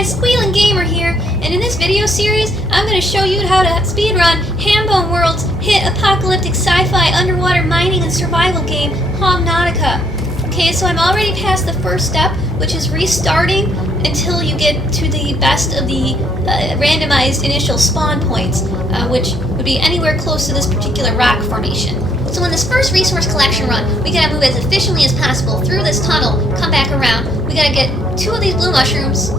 Squealin' Gamer here, and in this video series, I'm going to show you how to speedrun Hambone World's hit apocalyptic sci-fi underwater mining and survival game, Nautica. Okay, so I'm already past the first step, which is restarting until you get to the best of the randomized initial spawn points, which would be anywhere close to this particular rock formation. So in this first resource collection run, we gotta move as efficiently as possible through this tunnel, come back around. We gotta get 2 of these blue mushrooms,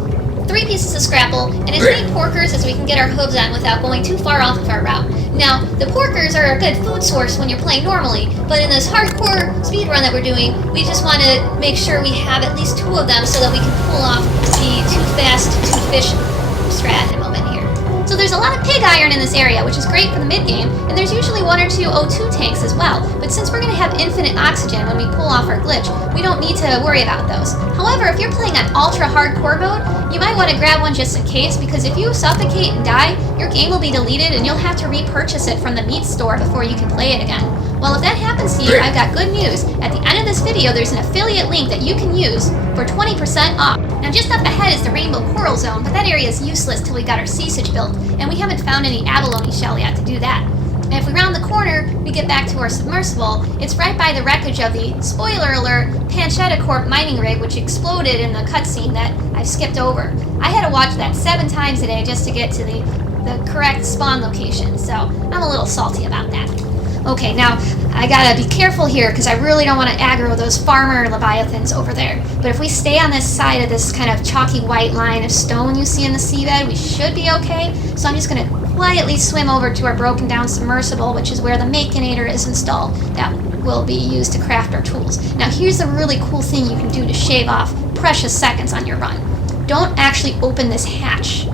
3 pieces of scrapple, and as many porkers as we can get our hooves on without going too far off of our route. Now, the porkers are a good food source when you're playing normally, but in this hardcore speedrun that we're doing, we just want to make sure we have at least 2 of them so that we can pull off the too fast, too fish strat in a moment here. So there's a lot of pig iron in this area, which is great for the mid-game, and there's usually 1 or 2 O2 tanks as well, but since we're going to have infinite oxygen when we pull off our glitch, we don't need to worry about those. However, if you're playing on ultra hardcore mode, you might want to grab one just in case, because if you suffocate and die, your game will be deleted and you'll have to repurchase it from the meat store before you can play it again. Well, if that happens to you, I've got good news. At the end of this video, there's an affiliate link that you can use for 20% off. Now, just up ahead is the Rainbow Coral Zone, but that area is useless till we got our sea sitch built, and we haven't found any abalone shell yet to do that. And if we round the corner, we get back to our submersible. It's right by the wreckage of the, spoiler alert, Pancetta Corp mining rig, which exploded in the cutscene that I skipped over. I had to watch that 7 times today just to get to the correct spawn location, so I'm a little salty about that. Okay, now, I gotta be careful here because I really don't want to aggro those farmer leviathans over there. But if we stay on this side of this kind of chalky white line of stone you see in the seabed, we should be okay. So I'm just gonna quietly swim over to our broken down submersible, which is where the Makinator is installed. That will be used to craft our tools. Now here's a really cool thing you can do to shave off precious seconds on your run. Don't actually open this hatch.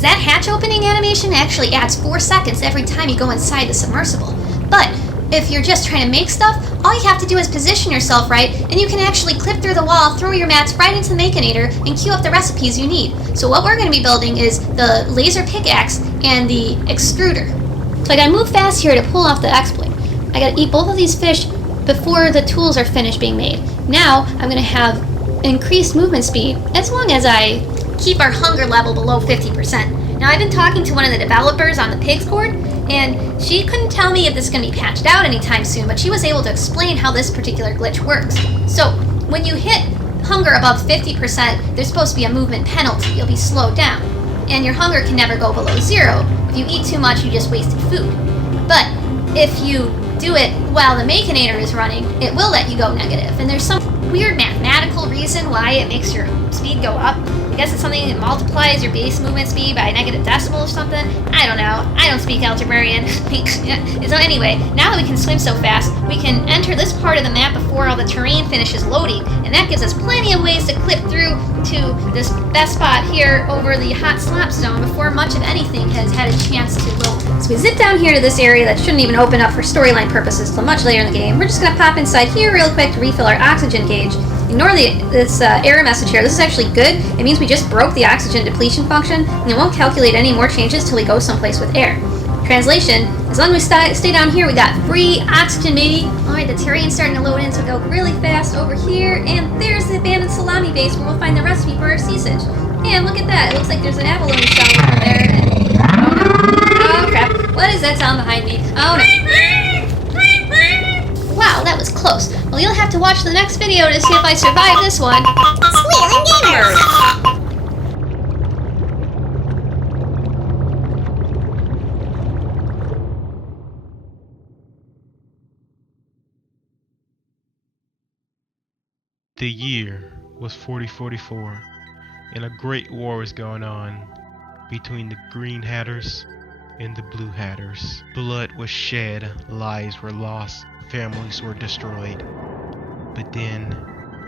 because that hatch opening animation actually adds 4 seconds every time you go inside the submersible. But if you're just trying to make stuff, all you have to do is position yourself right, and you can actually clip through the wall, throw your mats right into the Makinator, and queue up the recipes you need. So what we're going to be building is the laser pickaxe and the extruder. So I gotta move fast here to pull off the exploit. I gotta eat both of these fish before the tools are finished being made. Now I'm gonna have increased movement speed as long as I keep our hunger level below 50%. Now I've been talking to one of the developers on the pigs board, and she couldn't tell me if this is going to be patched out anytime soon, but she was able to explain how this particular glitch works. So when you hit hunger above 50%, there's supposed to be a movement penalty. You'll be slowed down, and your hunger can never go below 0. If you eat too much, you just wasted food. But if you do it while the Makinator is running, it will let you go negative, and there's some weird mathematical reason why it makes your speed go up. I guess it's something that multiplies your base movement speed by a negative decimal or something. I don't know. I don't speak Algebarian. So anyway, now that we can swim so fast, we can enter this part of the map before all the terrain finishes loading, and that gives us plenty of ways to clip through to this best spot here over the hot slop zone before much of anything has had a chance to load. So we zip down here to this area that shouldn't even open up for storyline purposes till much later in the game. We're just going to pop inside here real quick to refill our oxygen gauge. Ignore this error message here. This is actually good. It means we just broke the oxygen depletion function, and it won't calculate any more changes till we go someplace with air. Translation, as long as we stay down here, we got free oxygen, baby. Alright, the terrain's starting to load in, so go really fast over here, and there's the abandoned salami base where we'll find the recipe for our sea siege. And look at that, it looks like there's an abalone shell over there. Oh crap, what is that sound behind me? Oh no. Wow, that was close. Well, you'll have to watch the next video to see if I survive this one. Squealing Gamers! The year was 4044, and a great war was going on between the Green Hatters and the Blue Hatters. Blood was shed, lives were lost, families were destroyed. But then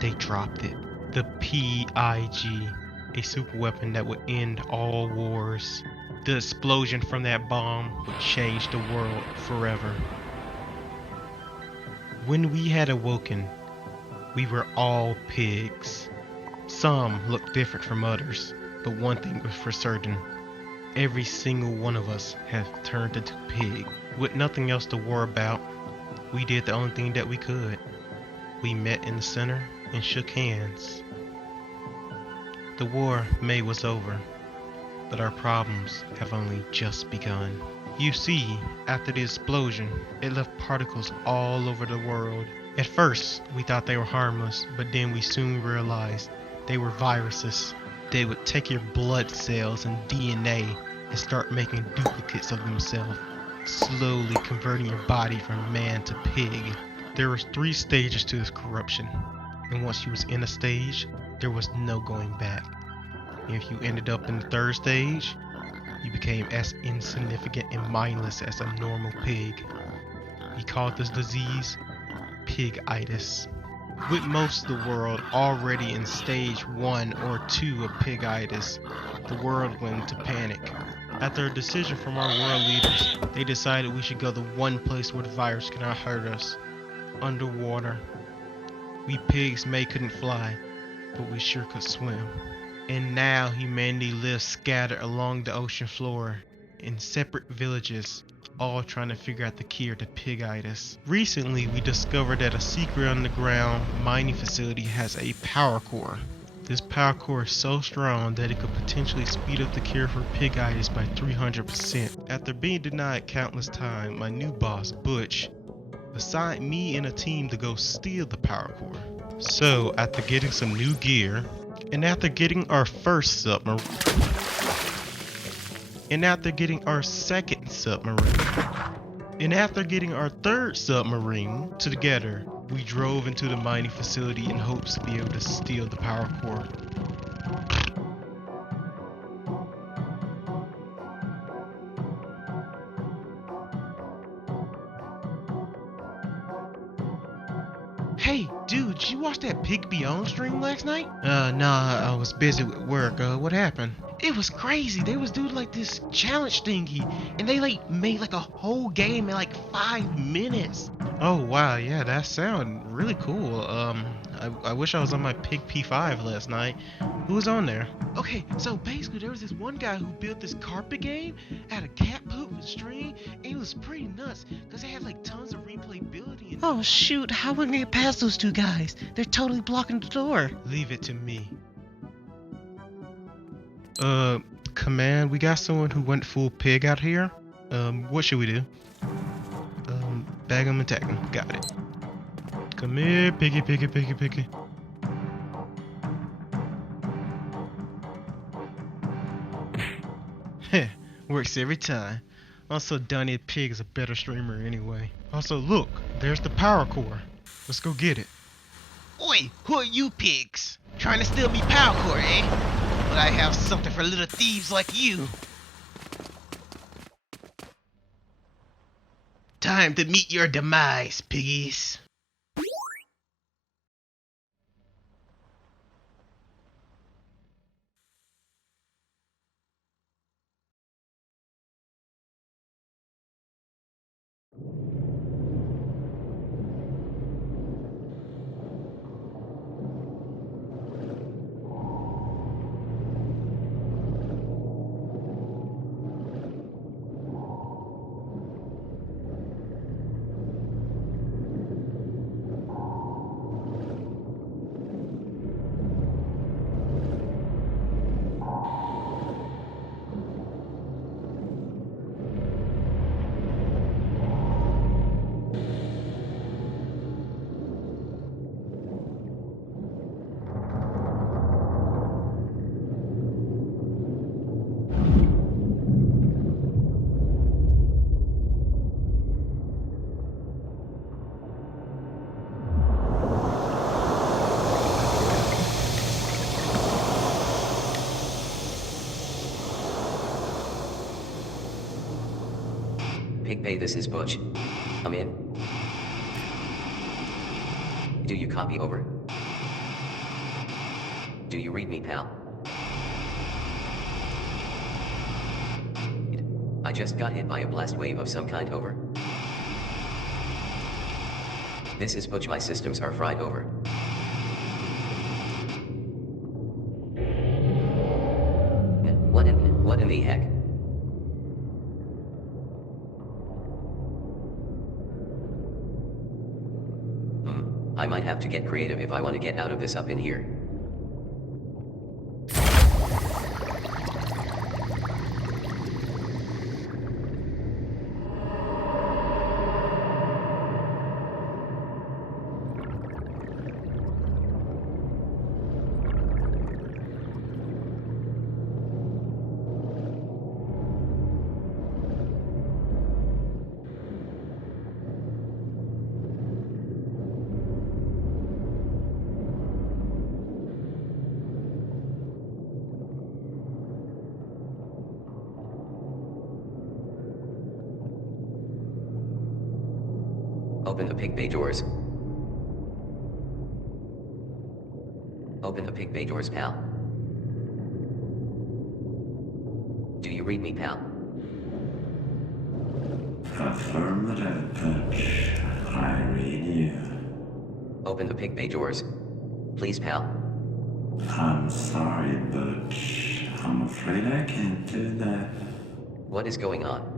they dropped it. The PIG, a super weapon that would end all wars. The explosion from that bomb would change the world forever. When we had awoken, we were all pigs. Some looked different from others, but one thing was for certain. Every single one of us had turned into pig. With nothing else to worry about, we did the only thing that we could. We met in the center and shook hands. The war May was over, but our problems have only just begun. You see, after the explosion, it left particles all over the world. At first, we thought they were harmless, but then we soon realized they were viruses. They would take your blood cells and DNA and start making duplicates of themselves, slowly converting your body from man to pig. There was 3 stages to this corruption, and once you was in a stage, there was no going back. And if you ended up in the 3rd stage, you became as insignificant and mindless as a normal pig. We called this disease pigitis. With most of the world already in stage 1 or 2 of pigitis, the world went into panic. After a decision from our world leaders, they decided we should go to one place where the virus cannot hurt us: underwater. We pigs couldn't fly, but we sure could swim. And now humanity lives scattered along the ocean floor in separate villages, all trying to figure out the cure to pigitis. Recently, we discovered that a secret underground mining facility has a power core. This power core is so strong that it could potentially speed up the cure for pigitis by 300%. After being denied countless times, my new boss, Butch, assigned me and a team to go steal the power core. So, after getting some new gear, and after getting our first submarine, and after getting our second submarine, and after getting our 3rd submarine together, we drove into the mining facility in hopes to be able to steal the power core. Hey, dude, did you watch that KeldBJones stream last night? Nah, I was busy with work. What happened? It was crazy. They was doing like this challenge thingy, and they like made like a whole game in like 5 minutes. Oh wow, yeah, that sounded really cool. I wish I was on my Pig P5 last night. Who was on there? Okay, so basically there was this one guy who built this carpet game out of cat poop and string, and it was pretty nuts because they had like tons of replayability. Oh shoot, how would we get past those two guys? They're totally blocking the door. Leave it to me. Command, we got someone who went full pig out here. What should we do? Bag him and tag him. Got it. Come here, piggy, piggy, piggy, piggy. Heh, works every time. Also, Donnie Pig is a better streamer anyway. Also, look, there's the power core. Let's go get it. Oi, who are you pigs? Trying to steal me power core, eh? But I have something for little thieves like you. Time to meet your demise, piggies. Pig Bay, this is Butch. I'm in. Do you copy over? Do you read me, pal? I just got hit by a blast wave of some kind, over. This is Butch, my systems are fried, over. What in the heck? I might have to get creative if I want to get out of this up in here. Open the Pig Bay doors. Open the Pig Bay doors, pal. Do you read me, pal? Affirmative, Butch. I read you. Open the Pig Bay doors. Please, pal. I'm sorry, Butch. I'm afraid I can't do that. What is going on?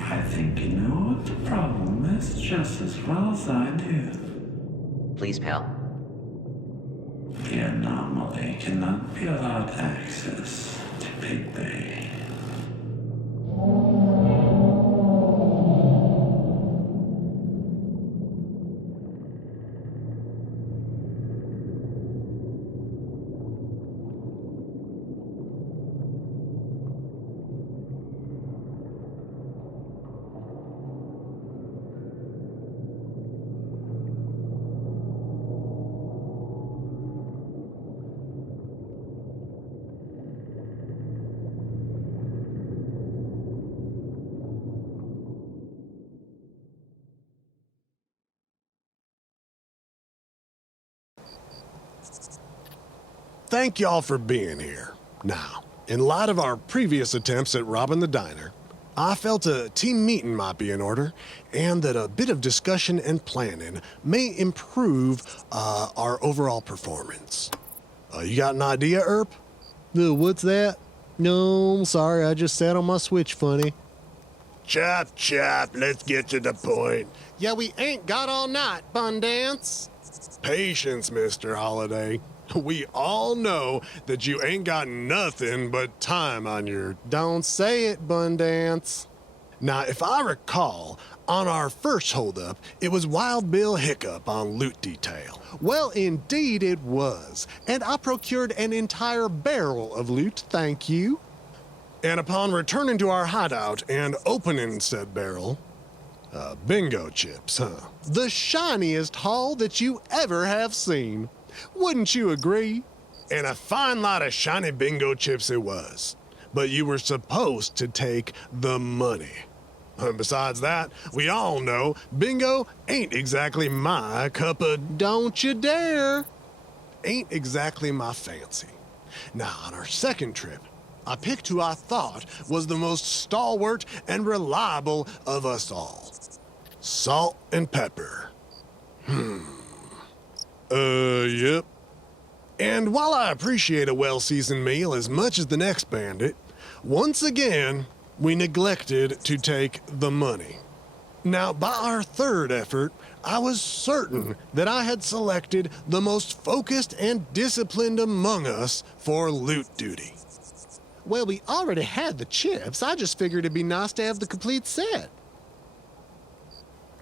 I think you know what the problem is just as well as I do. Please, pal. The anomaly cannot be allowed access to Pig Bay. Thank y'all for being here. Now, In light of our previous attempts at robbing the diner, I felt a team meeting might be in order, and that a bit of discussion and planning may improve our overall performance. You got an idea, Erp? What's that? No, sorry, I just sat on my switch funny. Chop, let's get to the point. Yeah, we ain't got all night, Bundance. Patience, Mr. Holiday. We all know that you ain't got nothing but time on your... Don't say it, Bundance. Now, if I recall, on our first holdup, it was Wild Bill Hiccup on loot detail. Well, indeed it was. And I procured an entire barrel of loot, thank you. And upon returning to our hideout and opening said barrel, bingo chips, huh? The shiniest haul that you ever have seen. Wouldn't you agree? And a fine lot of shiny bingo chips it was. But you were supposed to take the money. And besides that, we all know bingo ain't exactly my cup of... Don't you dare! Ain't exactly my fancy. Now, on our second trip, I picked who I thought was the most stalwart and reliable of us all. Salt and pepper. Yep. And while I appreciate a well-seasoned meal as much as the next bandit, once again, we neglected to take the money. Now, by our third effort, I was certain that I had selected the most focused and disciplined among us for loot duty. Well, we already had the chips. I just figured it'd be nice to have the complete set.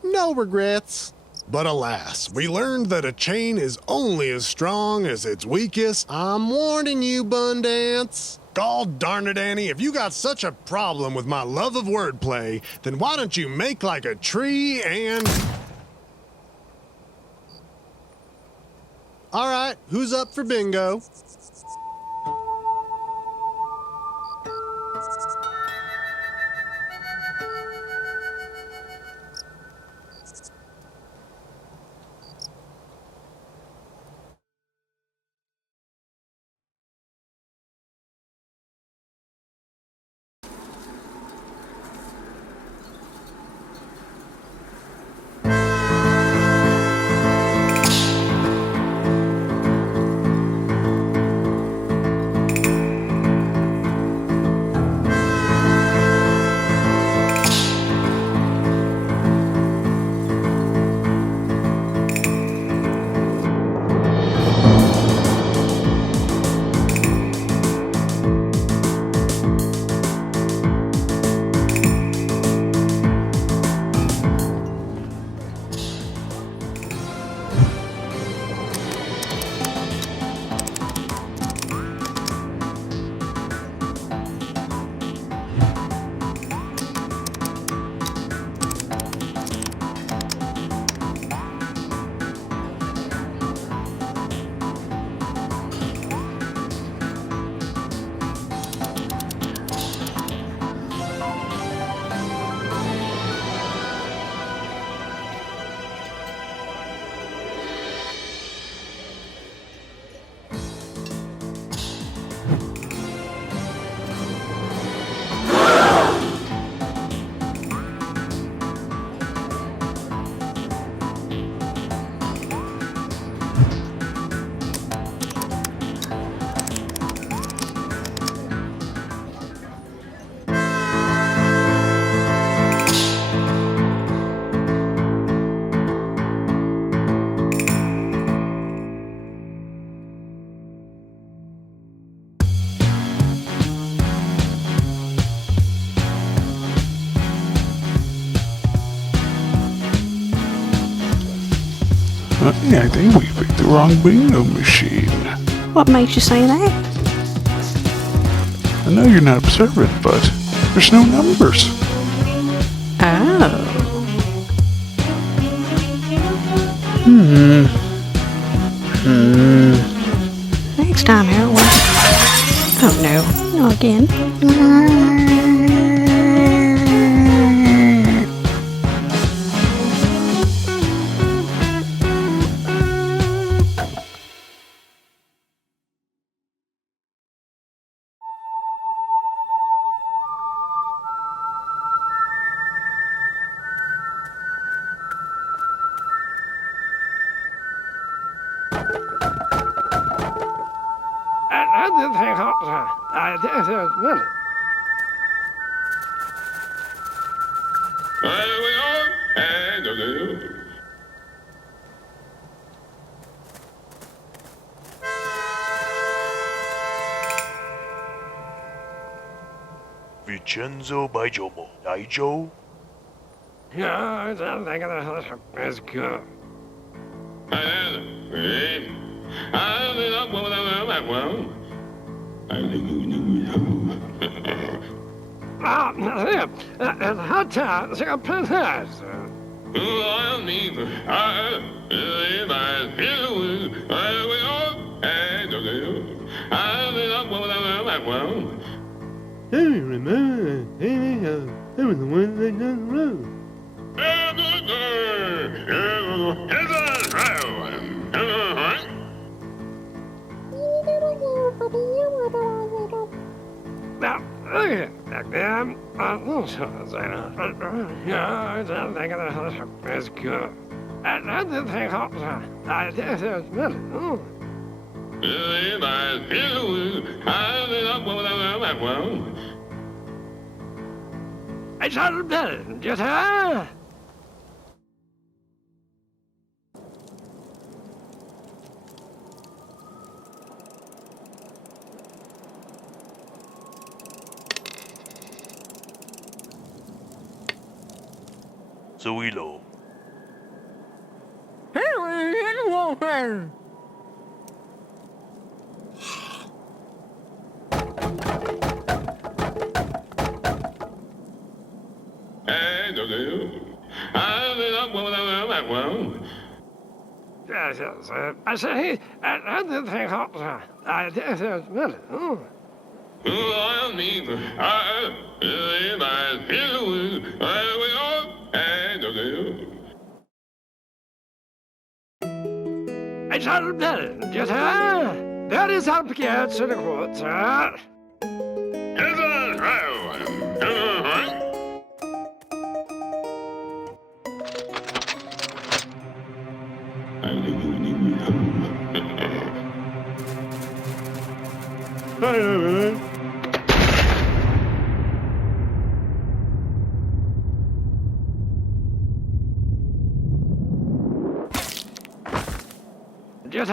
No regrets. But alas, we learned that a chain is only as strong as its weakest. I'm warning you, Bundance. God darn it, Annie, if you got such a problem with my love of wordplay, then why don't you make like a tree and... All right, who's up for bingo? I think we picked the wrong bingo machine. What makes you say that? I know you're not observant, but there's no numbers. Oh. Next time, Harold. Oh no, not again. Vincenzo Baijomo, Daijo? Yeah, I don't think that's good. Hot times are princess. Now, look at that, damn. Yeah, I don't think that's good. I didn't think I did this minute. I shot him dead, just Zuilo. Yes, I say, I didn't think I did this minute. I shot him dead, just that is how to get to the court, Just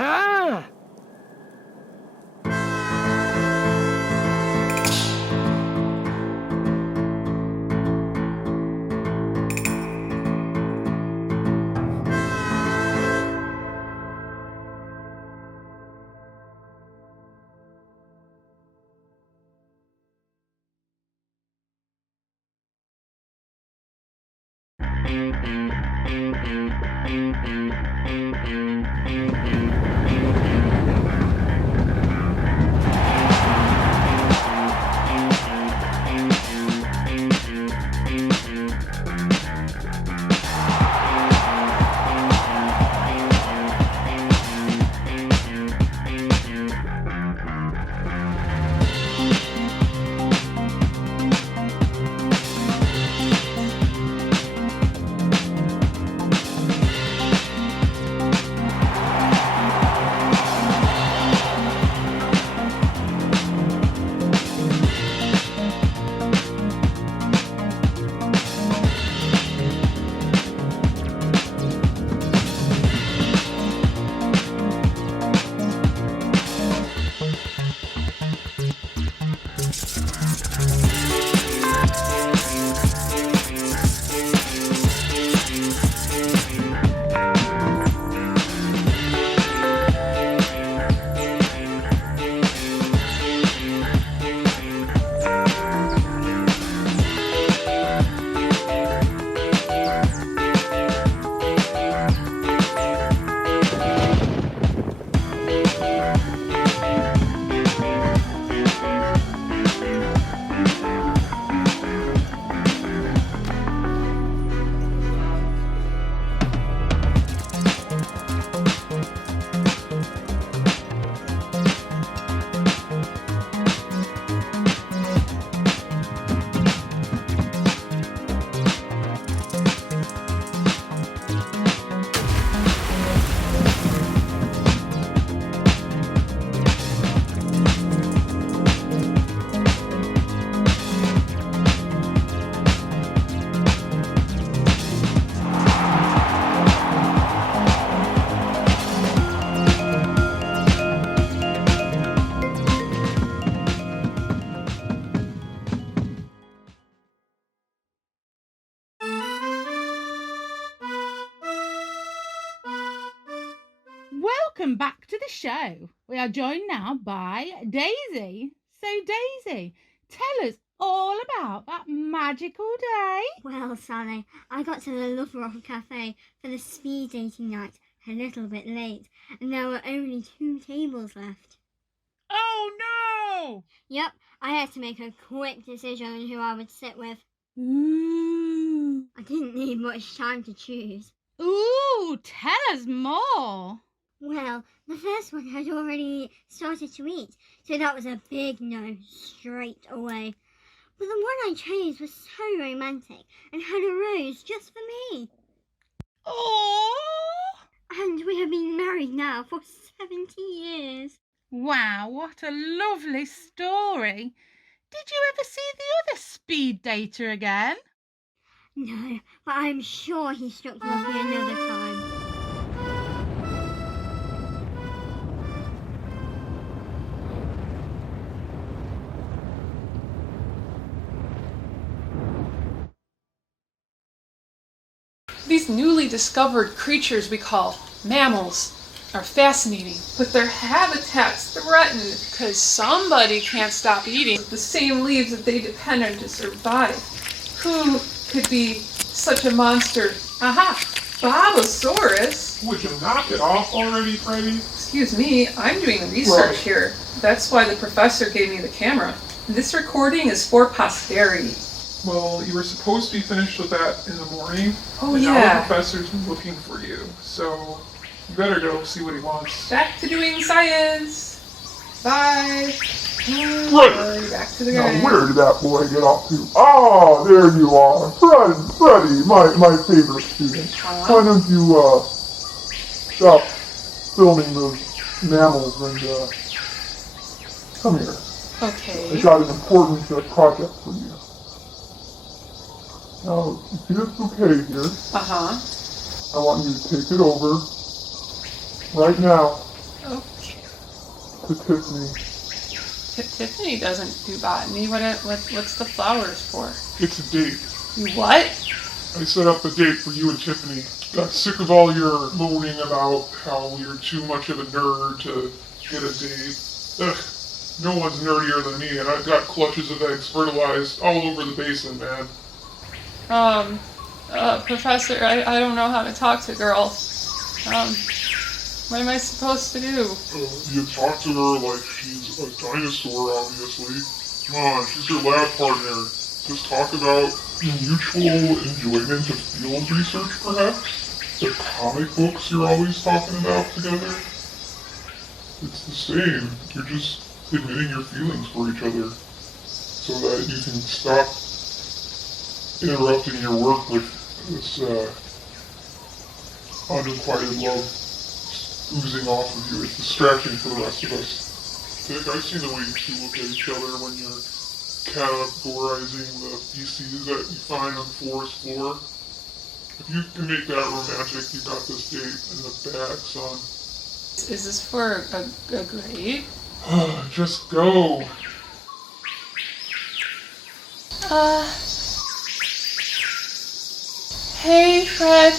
welcome back to the show. We are joined now by Daisy. So Daisy, tell us all about that magical day. Well, Sally, I got to the Love Rock Cafe for the speed dating night a little bit late, and there were only 2 tables left. Oh no! Yep, I had to make a quick decision on who I would sit with. Ooh. I didn't need much time to choose. Ooh, tell us more. Well, the first one had already started to eat, so that was a big no straight away. But the one I chose was so romantic and had a rose just for me. Oh! And we have been married now for 70 years. Wow, what a lovely story. Did you ever see the other speed dater again? No, but I'm sure he struck love me another time. These newly discovered creatures we call mammals are fascinating, but their habitat's threatened because somebody can't stop eating the same leaves that they depend on to survive. Who could be such a monster? Aha! Bobosaurus! Would you knock it off already, Freddy? Excuse me, I'm doing the research here. That's why the professor gave me the camera. This recording is for posterity. Well, you were supposed to be finished with that in the morning. Oh, and yeah. Now the professor's looking for you, so you better go see what he wants. Back to doing science. Bye. Right. Back to the guy. Now, where did that boy get off to? Ah, there you are. Freddy, my favorite student. Why don't you, stop filming those mammals and, come here. Okay. I got an important project for you. Now, you see this bouquet here? Uh-huh. I want you to take it over right now Okay. to Tiffany. Tiffany doesn't do botany. What's the flowers for? It's a date. You what? I set up a date for you and Tiffany. Got sick of all your moaning about how you're too much of a nerd to get a date. Ugh, no one's nerdier than me, and I've got clutches of eggs fertilized all over the basement, man. Professor, I don't know how to talk to girls. What am I supposed to do? You talk to her like she's a dinosaur, obviously. Come on, she's your lab partner. Just talk about mutual enjoyment of field research, perhaps? The comic books you're always talking about together? It's the same. You're just admitting your feelings for each other so that you can stop interrupting your work with this unrequited love oozing off of you. It's distracting for the rest of us. Dick, I've seen the way you look at each other when you're categorizing the feces that you find on the forest floor. If you can make that romantic, you got this date in the bag, son. Is this for a grade? Just go. Hey, Fred.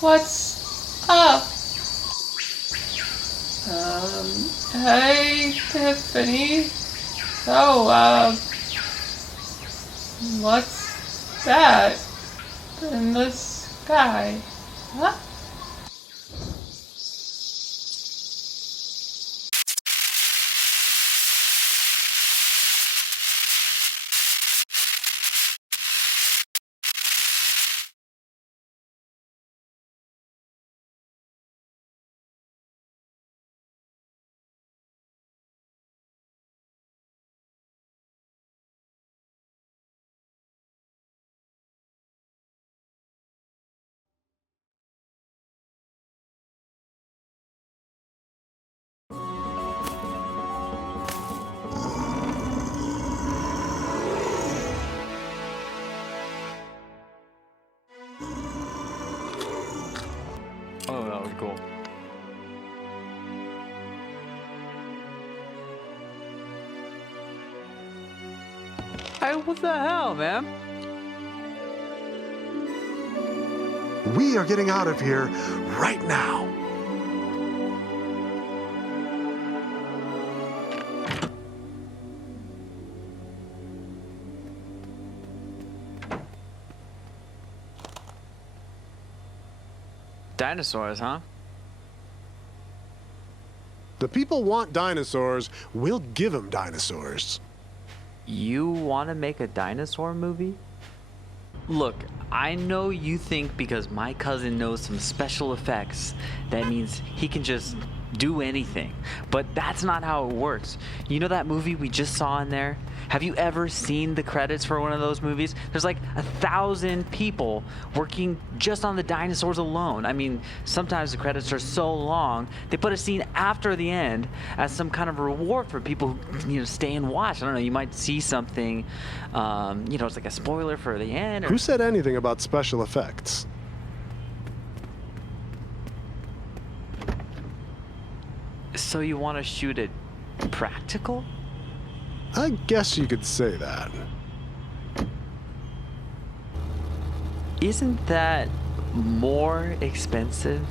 What's up? Hey, Tiffany. So, what's that in the sky? Huh? Oh, that was cool. Hey, what the hell, man? We are getting out of here right now. Dinosaurs, huh? The people want dinosaurs, we'll give them dinosaurs. You want to make a dinosaur movie? Look, I know you think because my cousin knows some special effects, that means he can just do anything. But that's not how it works. You know that movie we just saw in there? Have you ever seen the credits for one of those movies? There's like 1,000 people working just on the dinosaurs alone. I mean, sometimes the credits are so long, they put a scene after the end as some kind of reward for people who, stay and watch. I don't know, you might see something, it's like a spoiler for the end. Who said anything about special effects? So you want to shoot it practical? I guess you could say that. Isn't that more expensive?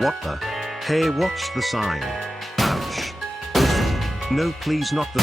What the? Hey, watch the sign. Ouch. No, please, not the.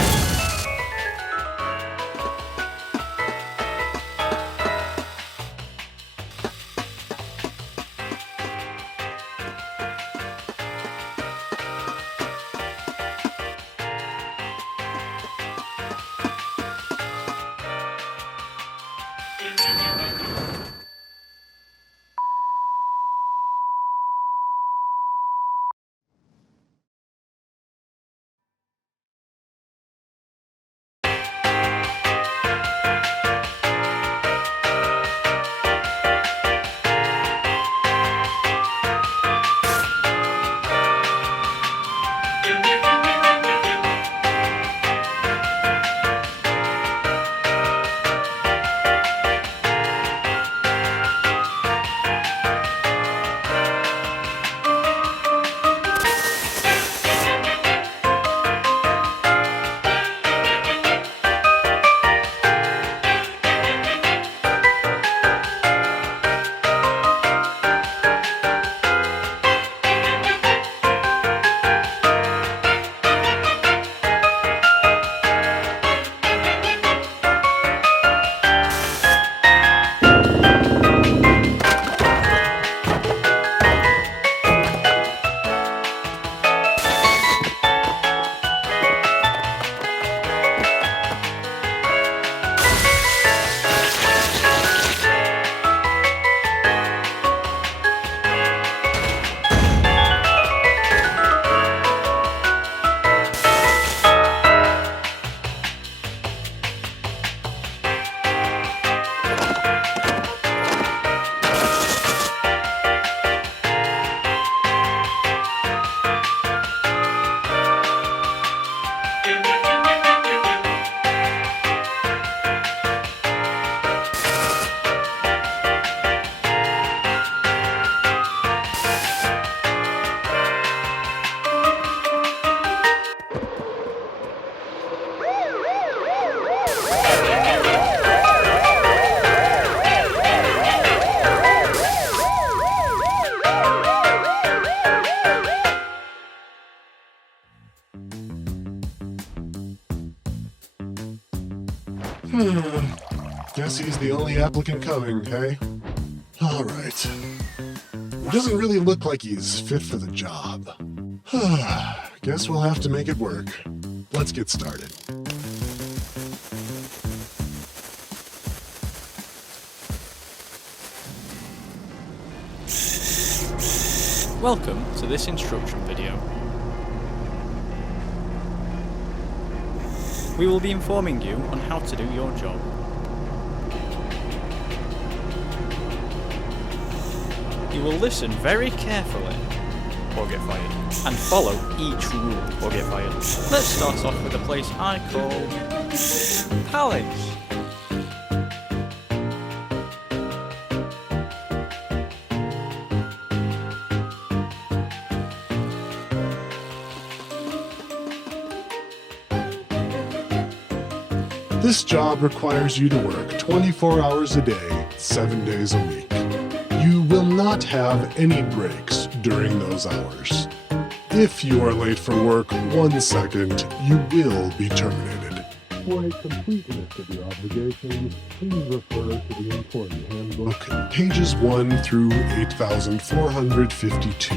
Guess he's the only applicant coming, hey? Alright. Doesn't really look like he's fit for the job. Guess we'll have to make it work. Let's get started. Welcome to this instruction video. We will be informing you on how to do your job. You will listen very carefully or get fired, and follow each rule or get fired. Let's start off with a place I call Palace. This job requires you to work 24 hours a day, 7 days a week. You will not have any breaks during those hours. If you are late for work 1 second, you will be terminated. For a complete list of your obligations, please refer to the Employee Handbook, pages 1 through 8,452.